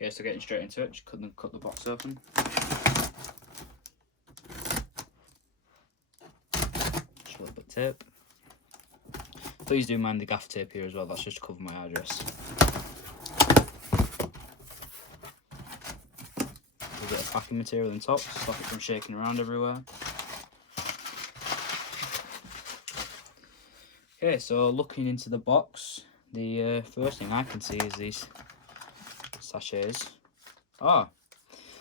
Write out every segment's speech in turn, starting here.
Okay, so getting straight into it, just cut the box open. Just a little bit of tape. Please do mind the gaff tape here as well, that's just to cover my address. A bit of packing material on top, to stop it from shaking around everywhere. Okay, so looking into the box, the first thing I can see is these sachets. Ah,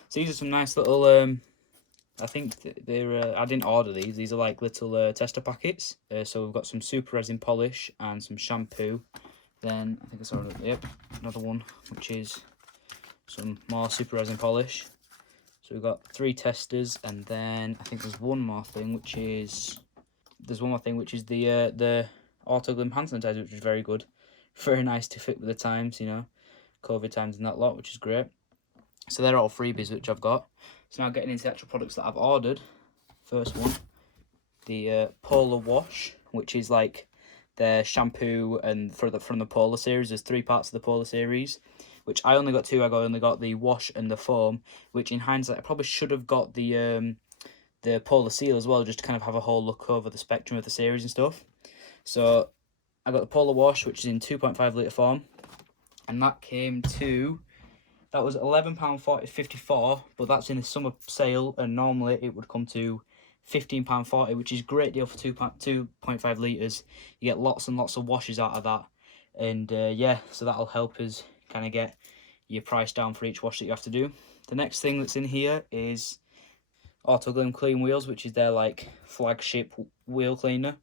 so these are some nice little, I think they're, I didn't order these are like little tester packets. So we've got some super resin polish and some shampoo. Then, I think I saw it, yep, another one, which is some more super resin polish. So we've got 3 testers, and then I think there's one more thing, which is the Autoglym hand sanitizer, which is very good, very nice to fit with the times, you know, COVID times and that lot, which is great. So they're all freebies which I've got. So now getting into the actual products that I've ordered. First one, the Polar Wash, which is like the shampoo and from the Polar series. There's 3 parts of the Polar series, which I only got 2. I only got the wash and the foam, which in hindsight I probably should have got the Polar Seal as well, just to kind of have a whole look over the spectrum of the series and stuff. So I got the Polar Wash, which is in 2.5 litre form, and that came to, that was £11.54, but that's in a summer sale, and normally it would come to £15.40, which is a great deal for 2.5 litres. You get lots and lots of washes out of that, and yeah, so that'll help us kind of get your price down for each wash that you have to do. The next thing that's in here is Autoglym Clean Wheels, which is their like flagship wheel cleaner.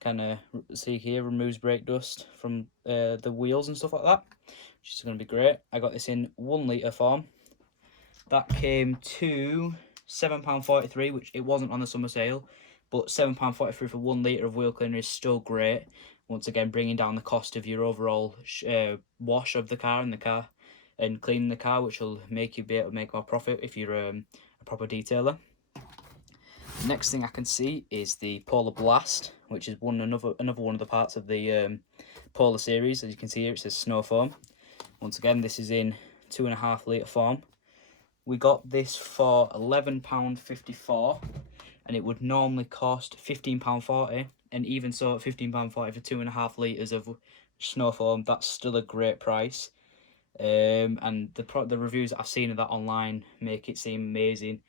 Kind of see here, removes brake dust from the wheels and stuff like that, which is going to be great. I got this in 1 litre form. That came to £7.43, which it wasn't on the summer sale, but £7.43 for 1 litre of wheel cleaner is still great. Once again, bringing down the cost of your overall wash of the car and cleaning the car, which will make you be able to make more profit if you're a proper detailer. Next thing I can see is the Polar Blast, which is another one of the parts of the Polar series. As you can see here, it says Snow Foam. Once again, this is in 2.5 litre form. We got this for £11.54, and it would normally cost £15.40. And even so, at £15.40 for 2.5 litres of Snow Foam, that's still a great price. And the reviews that I've seen of that online make it seem amazing.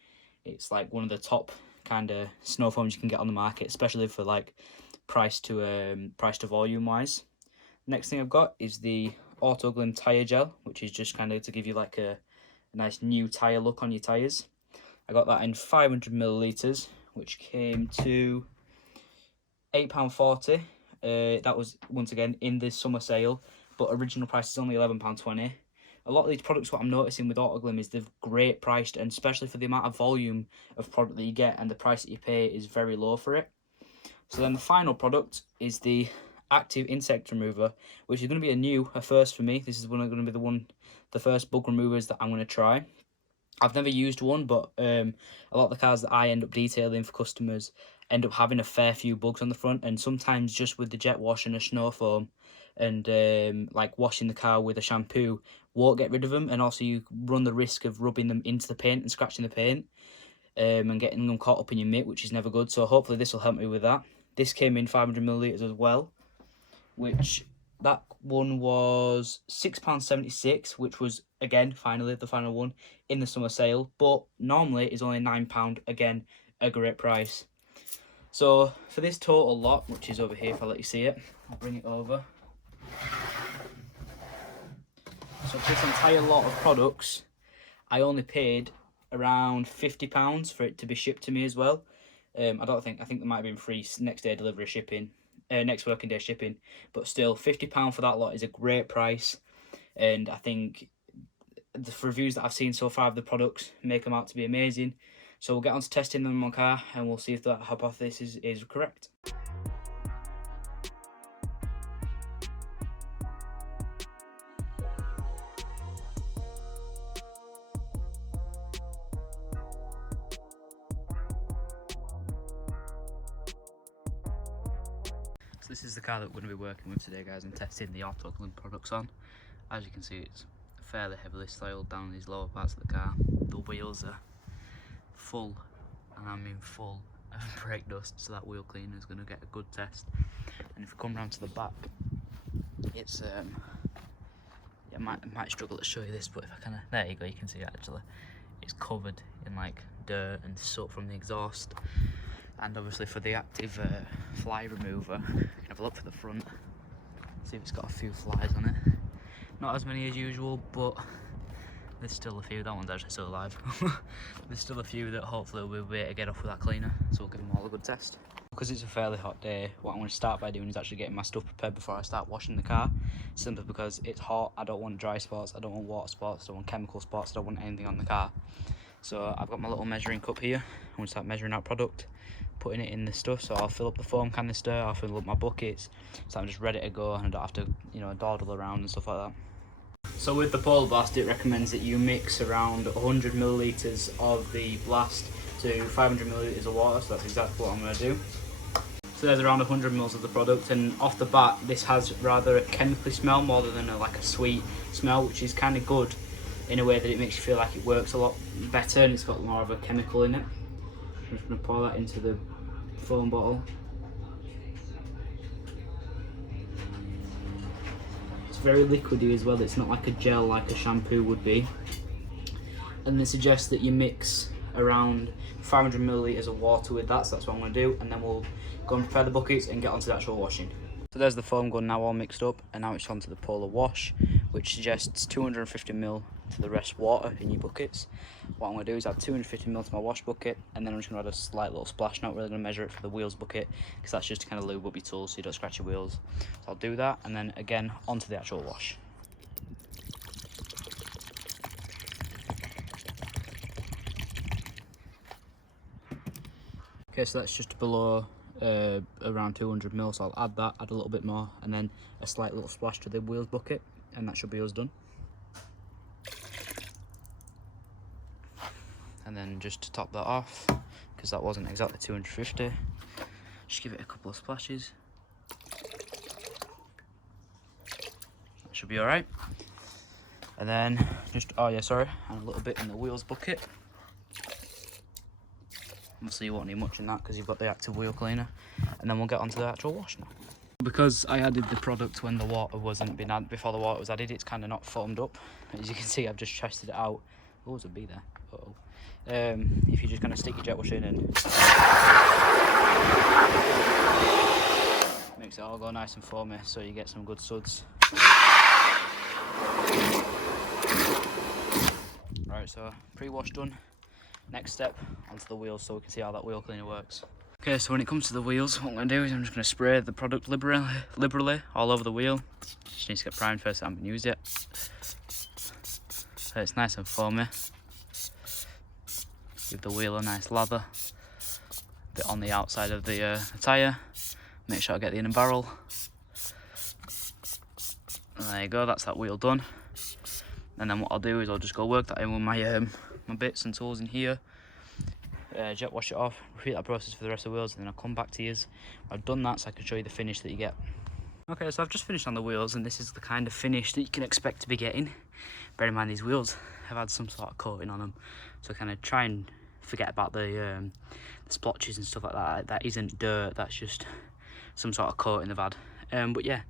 It's like one of the top kind of snow foams you can get on the market, especially for like price to volume wise. Next thing I've got is the Autoglym tire gel, which is just kind of to give you like a nice new tire look on your tires. I got that in 500 millilitres, which came to £8.40. That was once again in the summer sale, but original price is only £11.20. A lot of these products, what I'm noticing with Autoglym is they're great priced, and especially for the amount of volume of product that you get, and the price that you pay is very low for it. So then the final product is the Active Insect Remover, which is going to be a first for me. This is going to be the first bug removers that I'm going to try. I've never used one, but a lot of the cars that I end up detailing for customers end up having a fair few bugs on the front, and sometimes just with the jet wash and a snow foam and like washing the car with a shampoo won't get rid of them, and also you run the risk of rubbing them into the paint and scratching the paint and getting them caught up in your mitt, which is never good. So hopefully this will help me with that. This came in 500 millilitres as well, which that one was £6.76, which was, again, finally the final one in the summer sale, but normally is only £9, again, a great price. So for this total lot, which is over here, if I let you see it, I'll bring it over. So for this entire lot of products, I only paid around £50 for it to be shipped to me as well. I think there might have been free next day delivery shipping, next working day shipping, but still £50 for that lot is a great price. And I think the reviews that I've seen so far of the products make them out to be amazing. So we'll get on to testing them on my car, and we'll see if that hypothesis is correct. So this is the car that we're going to be working with today, guys, and testing the Autoglym products on. As you can see, it's fairly heavily soiled down these lower parts of the car. The wheels are full, and I mean full, of brake dust, so that wheel cleaner is going to get a good test. And if we come round to the back, it's I might struggle to show you this, but if I kind of, there you go, you can see it actually. It's covered in like dirt and soot from the exhaust, and obviously for the active fly remover, you can have a look for the front, see if it's got a few flies on it. Not as many as usual, but there's still a few. That one's actually still alive. There's still a few that hopefully we'll be able to get off with that cleaner, so we'll give them all a good test. Because it's a fairly hot day, what I'm going to start by doing is actually getting my stuff prepared before I start washing the car. Simply because it's hot, I don't want dry spots, I don't want water spots, I don't want chemical spots, I don't want anything on the car. So I've got my little measuring cup here. I'm going to start measuring out product, putting it in the stuff. So I'll fill up the foam canister, I'll fill up my buckets, so I'm just ready to go and I don't have to, dawdle around and stuff like that. So with the Polar Blast, it recommends that you mix around 100 millilitres of the blast to 500 millilitres of water, so that's exactly what I'm going to do. So there's around 100 mils of the product, and off the bat this has rather a chemically smell more than like a sweet smell, which is kind of good in a way that it makes you feel like it works a lot better and it's got more of a chemical in it. I'm just going to pour that into the foam bottle. Very liquidy as well, it's not like a gel like a shampoo would be. And they suggest that you mix around 500 millilitres of water with that, so that's what I'm going to do, and then we'll go and prepare the buckets and get onto the actual washing. So there's the foam gun now all mixed up, and now it's onto the Polar Wash, which suggests 250 ml to the rest water in your buckets. What I'm going to do is add 250 ml to my wash bucket, and then I'm just going to add a slight little splash. Not really going to measure it for the wheels bucket, because that's just to kind of lube up your tools so you don't scratch your wheels. So I'll do that, and then again onto the actual wash. Okay, so that's just below around 200 ml, so I'll add that, add a little bit more, and then a slight little splash to the wheels bucket, and that should be us done. And then just to top that off, because that wasn't exactly 250, just give it a couple of splashes. That should be alright. And then just, and a little bit in the wheels bucket. Obviously you won't need much in that because you've got the active wheel cleaner. And then we'll get onto the actual wash now. Because I added the product when the water wasn't been added, before the water was added, it's kind of not foamed up. As you can see, I've just tested it out. Oh, there's a bee there. Uh-oh. If you just kind of stick your jet wash in and makes it all go nice and foamy, so you get some good suds. Right, so pre-wash done. Next step, onto the wheels so we can see how that wheel cleaner works. Okay, so when it comes to the wheels, what I'm going to do is I'm just going to spray the product liberally all over the wheel. Just needs to get primed first, I haven't used yet. So it's nice and foamy. Give the wheel a nice lather. Bit on the outside of the tyre. Make sure I get the inner barrel. And there you go, that's that wheel done. And then what I'll do is I'll just go work that in with my my bits and tools in here. Jet wash it off, repeat that process for the rest of the wheels, and then I'll come back to you. I've done that so I can show you the finish that you get. Okay, so I've just finished on the wheels, and this is the kind of finish that you can expect to be getting. Bear in mind these wheels have had some sort of coating on them, so kind of try and forget about the splotches and stuff like that. That isn't dirt, that's just some sort of coating they've had. But yeah,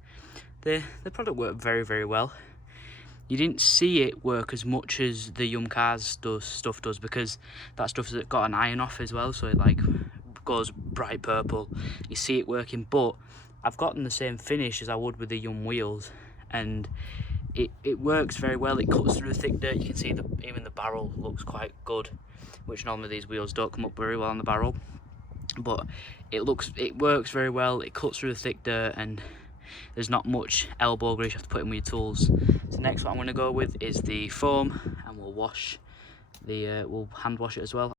the product worked very, very well. You didn't see it work as much as the Yum Cars stuff does, because that stuff's got an iron off as well, so it like goes bright purple. You see it working, but I've gotten the same finish as I would with the Yum wheels, and it works very well. It cuts through the thick dirt. You can see even the barrel looks quite good, which normally these wheels don't come up very well on the barrel, but it works very well. It cuts through the thick dirt, and there's not much elbow grease you have to put in with your tools. So next what I'm going to go with is the foam, and we'll wash we'll hand wash it as well.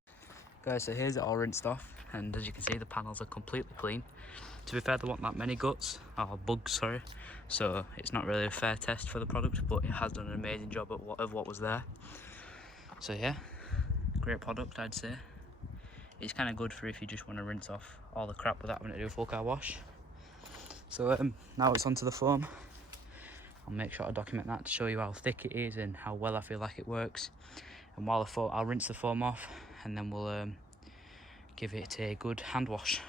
Guys, so here's it all rinsed off, and as you can see the panels are completely clean. To be fair, there weren't that many guts, or bugs, sorry, so it's not really a fair test for the product, but it has done an amazing job of what was there. So yeah, great product, I'd say. It's kind of good for if you just want to rinse off all the crap without having to do a full car wash. So now it's onto the foam. I'll make sure to document that to show you how thick it is and how well I feel like it works. And while I'll rinse the foam off, and then we'll give it a good hand wash.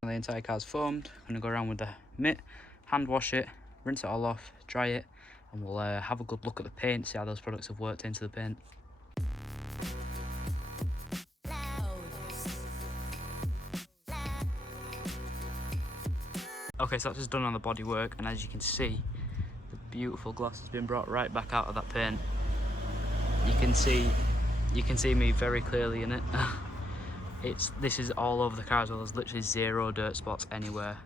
The entire car's foamed. I'm going to go around with the mitt, hand wash it, rinse it all off, dry it, and we'll have a good look at the paint, see how those products have worked into the paint. Okay, so that's just done on the bodywork, and as you can see, the beautiful gloss has been brought right back out of that paint. You can see me very clearly in it. This is all over the car as well. There's literally zero dirt spots anywhere,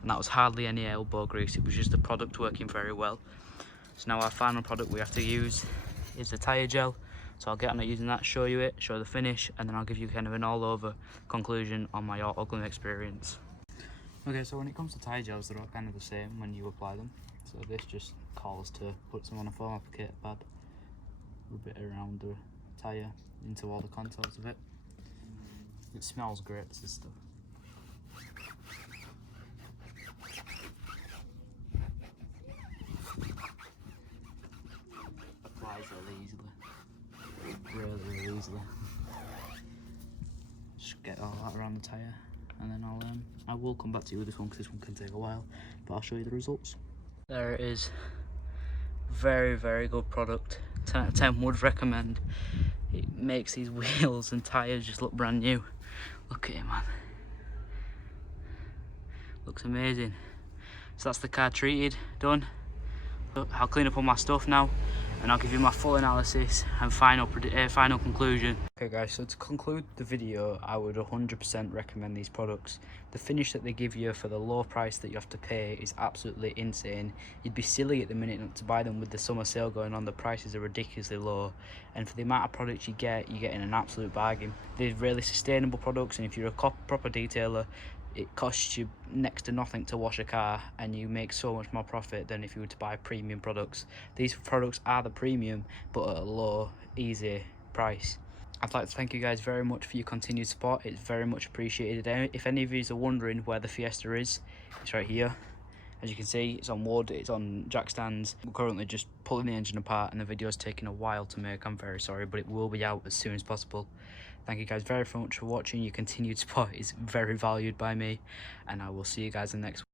and that was hardly any elbow grease. It was just the product working very well. So now our final product we have to use is the tyre gel. So I'll get on it using that, show you it, show the finish, and then I'll give you kind of an all-over conclusion on my Autoglym experience. Okay, so when it comes to tyre gels, they're all kind of the same when you apply them. So this just calls to put some on a foam applicator pad, rub it around the tyre into all the contours of it. It smells great, this stuff. Applies really easily. Really easily. Just get all that around the tyre, and then I will come back to you with this one because this one can take a while, but I'll show you the results. There it is. Very, very good product. 10 out of 10 would recommend. It makes these wheels and tyres just look brand new. Look at it, man. Looks amazing. So that's the car treated, done. I'll clean up all my stuff now, and I'll give you my full analysis and final conclusion. Okay guys, so to conclude the video, I would 100% recommend these products. The finish that they give you for the low price that you have to pay is absolutely insane. You'd be silly at the minute not to buy them with the summer sale going on. The prices are ridiculously low, and for the amount of products you're getting an absolute bargain. They're really sustainable products, and if you're a proper detailer, it costs you next to nothing to wash a car, and you make so much more profit than if you were to buy premium products. These products are the premium, but at a low, easy price. I'd like to thank you guys very much for your continued support. It's very much appreciated. If any of you are wondering where the Fiesta is, it's right here. As you can see, it's on wood, it's on jack stands. We're currently just pulling the engine apart, and the video's taking a while to make. I'm very sorry, but it will be out as soon as possible. Thank you guys very much for watching. Your continued support is very valued by me, and I will see you guys in the next one.